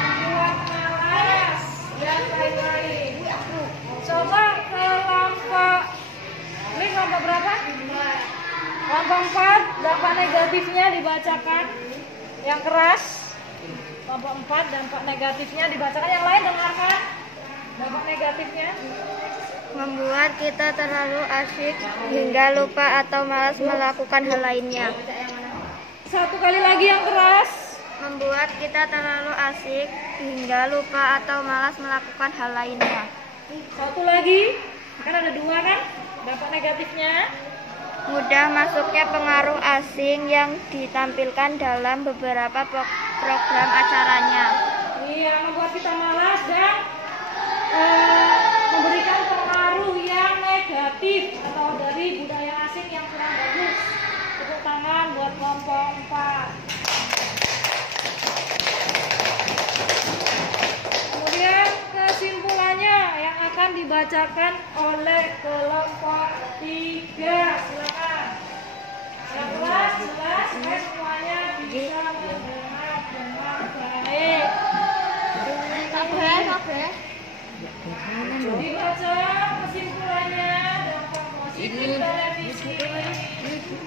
membuat malas, dan lain-lain. Coba kelompok, ini kelompok berapa? Kelompok 4, dampak negatifnya dibacakan. Yang keras, kelompok 4, dampak negatifnya dibacakan. Yang lain dengarkan dampak negatifnya. Membuat kita terlalu asyik hingga lupa atau malas melakukan hal lainnya. Satu kali lagi yang keras. Membuat membuat kita terlalu asik hingga lupa atau malas melakukan hal lainnya. Satu lagi, kan ada 2 kan? Dampak negatifnya. Mudah masuknya pengaruh asing yang ditampilkan dalam beberapa program acaranya. Iya, membuat kita malas dan memberikan pengaruh yang negatif atau dari budaya asing yang kurang bagus. Tepuk tangan buat kelompok 4. Kemudian kesimpulannya yang akan dibacakan oleh kelompok 3. Silakan. Yang jelas semuanya bisa mendengar dengan baik. Dibaca kesimpulannya dampak positif televisi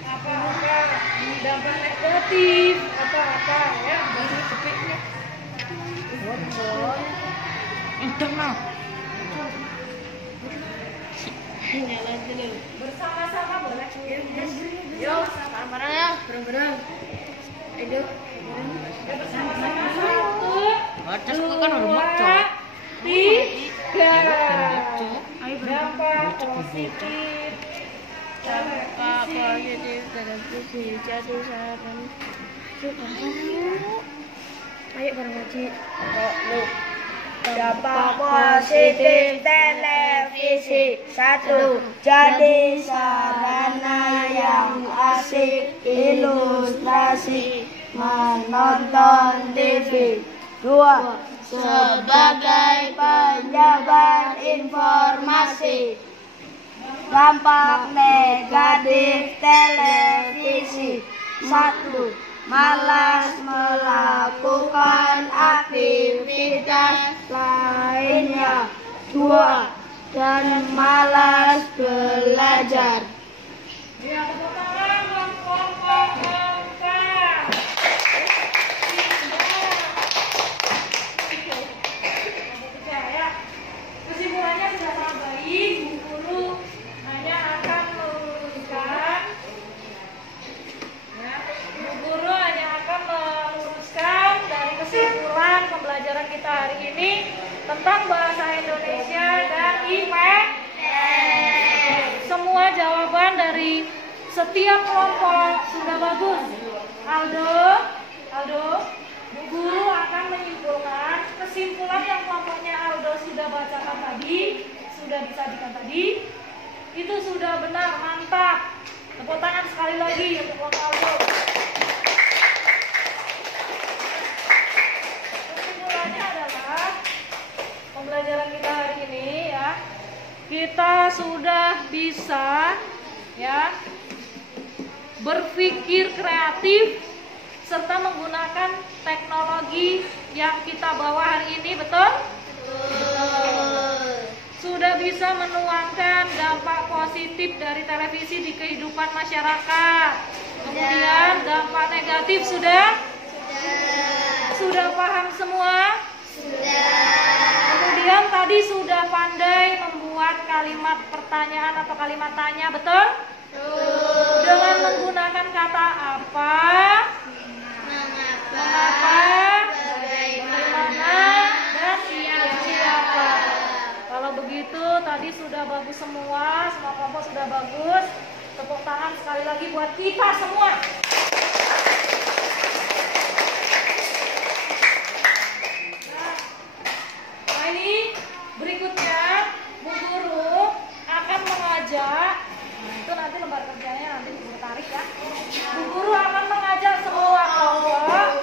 apakah dampak negatif atau apa ya? Bersama-sama boleh. Yo, bareng-bareng ya, bareng-bareng. Ayo. Bersama-sama 1, 2, 3. Dampak positif televisi jadi saran. Ayo bareng ngaji. Dampak positif televisi. 1. Jadi sarana yang asik ilustrasi menonton TV. 2. Sebagai penyebar informasi. Dampak negatif televisi. 1. Malas melakukan aktivitas lainnya. 2. Dan malas belajar. Ya, tepuk tangan buat kelompok 4. Kesimpulannya sudah sangat baik. Bu Guru hanya akan meluruskan, ya, Bu Guru hanya akan meluruskan dari kesimpulan pembelajaran kita hari ini tentang bahasa Indonesia dan IPS. Semua jawaban dari setiap kelompok sudah bagus. Aldo, Bu Guru akan menyimpulkan kesimpulan yang kelompoknya Aldo sudah bacakan tadi, sudah disajikan tadi, itu sudah benar, mantap. Tepuk tangan sekali lagi untuk kelompok Aldo. Kesimpulannya adalah pembelajaran kita hari ini ya, kita sudah bisa ya berpikir kreatif serta menggunakan teknologi yang kita bawa hari ini, betul? Sudah bisa menuangkan dampak positif dari televisi di kehidupan masyarakat. Kemudian dampak negatif sudah paham semua? Kemudian tadi sudah pandai membuat kalimat pertanyaan atau kalimat tanya, betul? Dengan menggunakan kata apa? Mengapa, bagaimana, dan siapa. Kalau begitu tadi sudah bagus semua kelompok sudah bagus. Tepuk tangan sekali lagi buat kita semua. Nah, ini berikutnya Bu Guru akan mengajak, itu nanti lembar kerjanya nanti Bu Guru tarik ya. Bu Guru akan mengajak semua kelompok.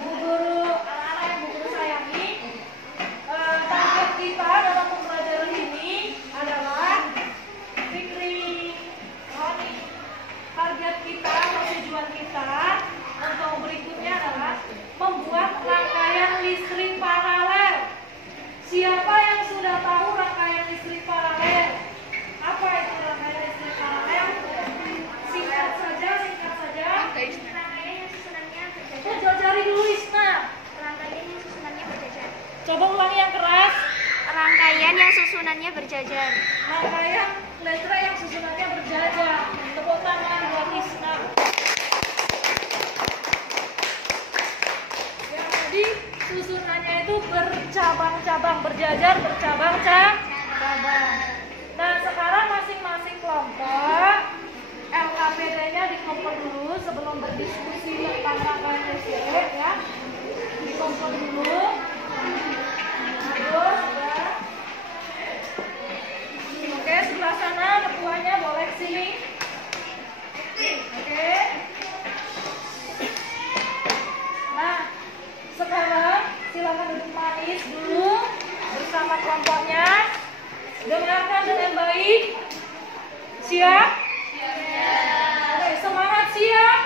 Bu Guru, anak-anak yang Bu Guru sayangi, target kita dalam pembelajaran ini adalah Fikri, Roni. Target kita atau tujuan kita untuk berikutnya adalah membuat rangkaian listrik paralel. Siapa yang sudah tahu rangkaian listrik paralel? Apa itu rangkaian listrik paralel? Singkat saja. Rangkaian yang susunannya berjajar. Jajari dulu Isna. Rangkaian yang susunannya berjajar. Coba ulangi yang keras. Rangkaian yang susunannya berjajar. Rangkaian letra yang susunannya berjajar. Tepuk tangan buat Isna. itu bercabang-cabang, berjajar, bercabang-cabang. Nah, sekarang masing-masing kelompok LKPD-nya dikumpul dulu sebelum berdiskusi tentang rangkaian TC, ya. Dikumpul dulu. Terus, ya. Oke, sebelah sana ketuanya boleh sini. Oke. Nah, sekarang silakan duduk manis dulu bersama kelompoknya. Dengarkan dengan baik. Siap? Oke, semangat siap?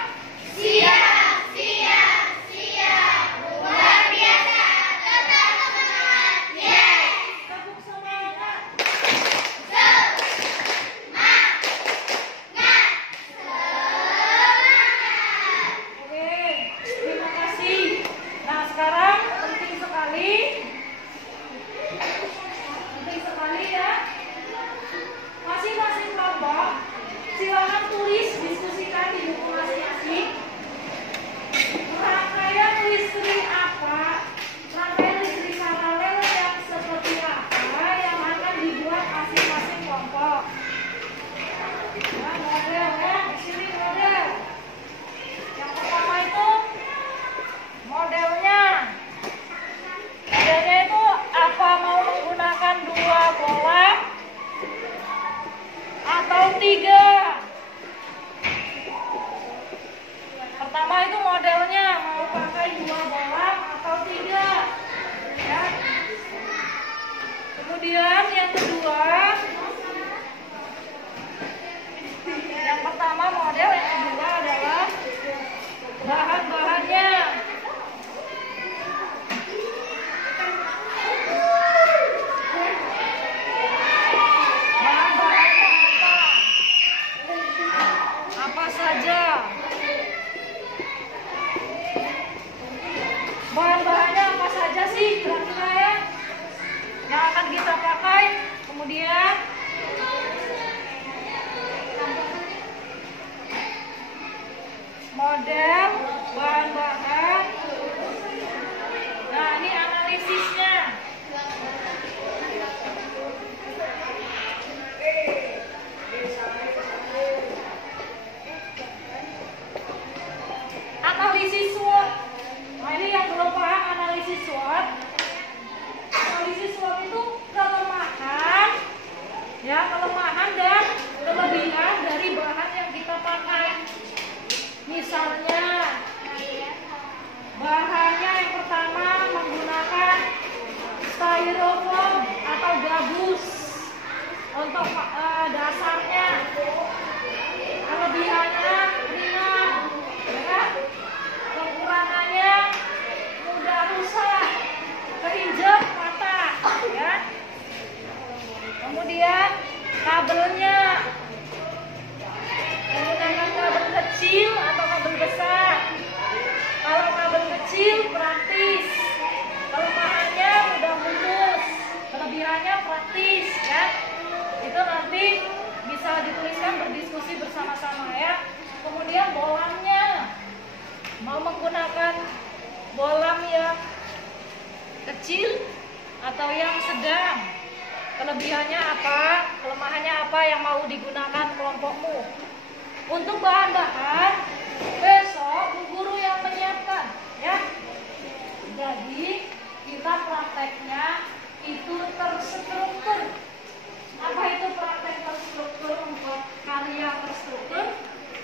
Siap, siap, siap. Luar biasa. Tetap semangat. Yes. Tepuk semangat. Oke, terima kasih. Nah, sekarang penting sekali ya. Masing-masing kelompok silakan tulis, diskusikan di buku masing-masing. Rangkaian listrik apa? Rangkaian listrik paralel yang seperti apa yang akan dibuat masing-masing kelompok? Nah, model ya, di sini model. Yang pertama itu modelnya. Modelnya itu apa, mau menggunakan 2 bola atau 3? Pertama itu modelnya mau pakai 2 bola atau 3, ya. Kemudian yang kedua, yang pertama model, yang kedua adalah bahan-bahannya. Bahan-bahannya apa saja? Bahan-bahannya apa saja sih kira-kira ya yang akan kita pakai? Kemudian model, bahan-bahan. Nah, ini analisisnya. Analisis SWOT. Nah, ini yang belum paham analisis SWOT. Analisis SWOT itu kelemahan, ya, kelemahan dan kelebihan dari bahan yang kita pakai. Misalnya, bahannya yang pertama menggunakan styrofoam atau gabus untuk dasarnya. Kelebihannya ringan, ya. Kekurangannya mudah rusak, keinjek, patah, ya. Kemudian kabelnya menggunakan kabel kecil atau kabel besar. Kalau kabel kecil praktis, kelemahannya mudah putus, kelebihannya praktis, ya. Itu nanti bisa dituliskan, berdiskusi bersama-sama, ya. Kemudian bolamnya, mau menggunakan bolam yang kecil atau yang sedang, kelebihannya apa, kelemahannya apa yang mau digunakan kelompokmu. Untuk bahan-bahan, besok Bu Guru yang menyiapkan, ya. Jadi kita prakteknya itu terstruktur. Apa itu praktek terstruktur untuk karya terstruktur?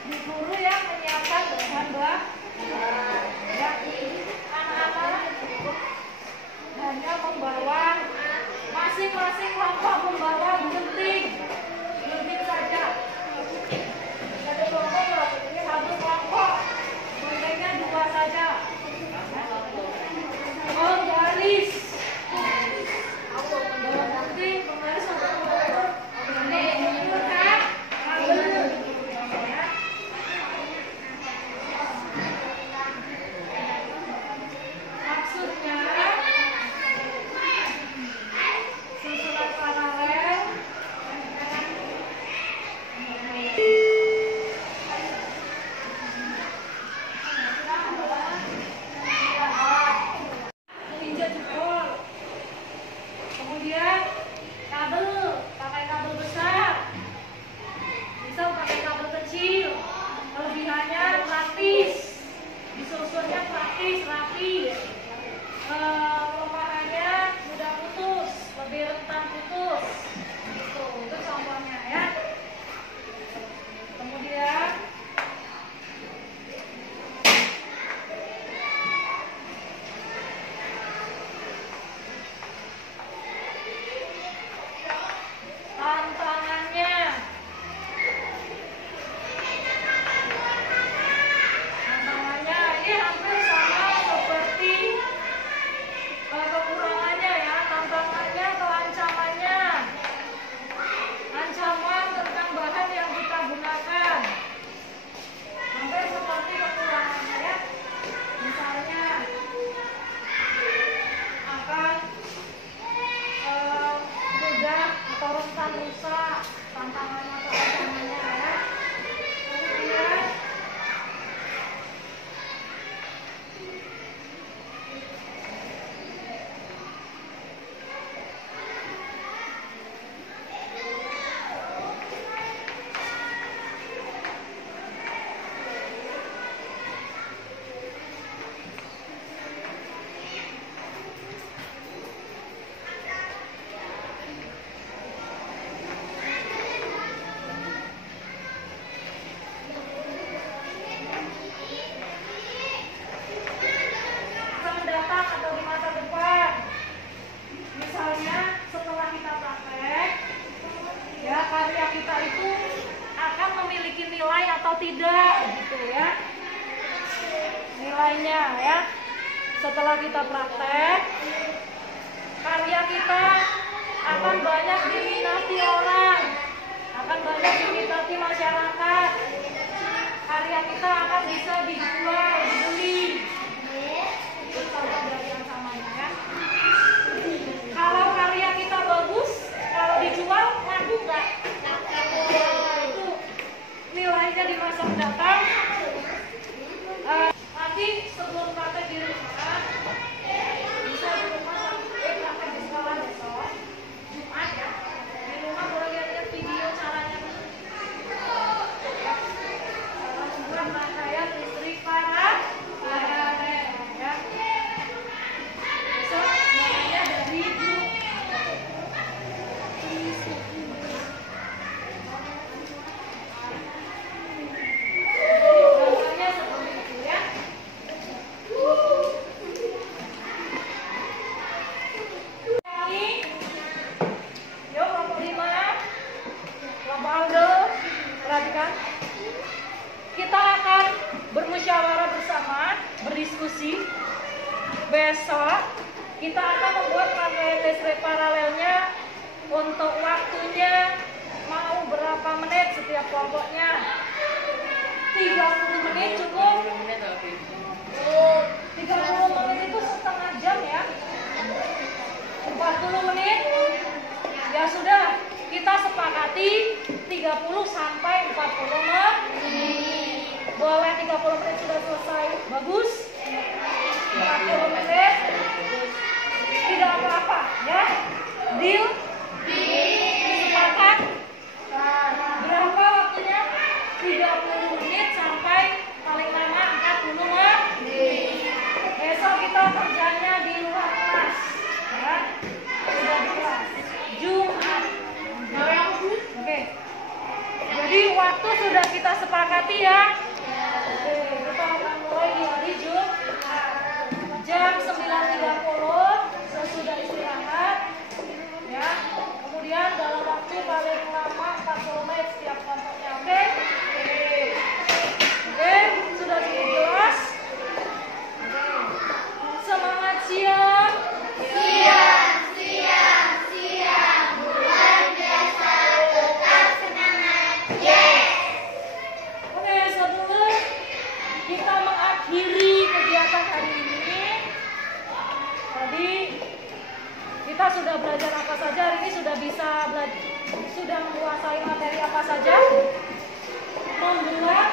Bu Guru yang menyiapkan bahan-bahan, ya. Anak-anak hanya membawa, masing-masing kelompok membawa gunting saja. Ada kelompok, ini satu kelompok praktis, rapi. Kelemahannya mudah putus, lebih rentan putus. Itu contohnya ya. Kemudian tantangannya ini hampir sama seperti kekurangannya ya. Tantangannya atau ancamannya, ancaman tentang bahan yang kita gunakan hampir seperti kekurangannya ya. Misalnya akan mudah atau rentan rusak, tantangan atau ancamannya ya. Kemudian mendatang atau di masa depan, misalnya setelah kita praktek ya, karya kita itu akan memiliki nilai atau tidak gitu ya, nilainya ya. Setelah kita praktek, karya kita akan banyak diminati orang, akan banyak diminati masyarakat, karya kita akan bisa dijual, dibeli. Itu contoh dari ancamannya ya. Kalau karya kita bagus, kalau dijual laku nggak? Itu nilainya di masa mendatang. Nanti sebelum praktek di rumah, bisa di rumah praktek di sekolah besok Jumat ya. Di rumah boleh lihat video caranya cara membuat rangkaian listrik para layar ya. Besok mulainya dari gambarnya seperti itu ya. Kali, yuk kelompok 5, kelompok Aldo, perhatikan. Kita akan bermusyawarah bersama, berdiskusi. Besok kita akan membuat rangkaian listrik paralelnya. Untuk waktunya mau berapa menit setiap kelompoknya? 30 menit cukup. 30 menit itu setengah jam ya. 40 menit. Ya sudah, kita sepakati 30 sampai 40 menit. Boleh 30 menit sudah selesai. Bagus. 40 menit. Tidak apa-apa ya. Deal? Sepakat? Berapa waktunya? 30 menit sampai paling lama 40 menit. Besok kita kerjanya di luar kelas ya. Sudah di kelas Jumat. Oke. Jadi waktu sudah kita sepakati ya. Oke, kita akan mulai di hari Jumat jam 9.30 sesudah istirahat ya. Kemudian dalam waktu paling lama 40 menit setiap kelompoknya. Oke? Oke, sudah cukup jelas? Semangat siang. Oke, sebelum kita mengakhiri kegiatan hari ini, tadi kita sudah belajar apa saja hari ini, sudah menguasai materi apa saja? Membuat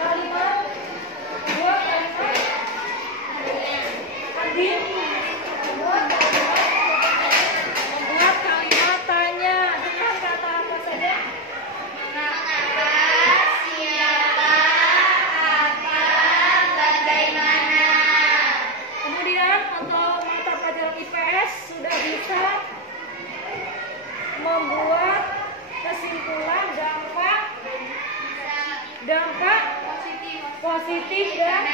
kalimat, membuat kalimat hadir, membuat kalimat tanya dengan kata apa saja? Mengapa, siapa, apa, bagaimana. bidang apa? Positif dan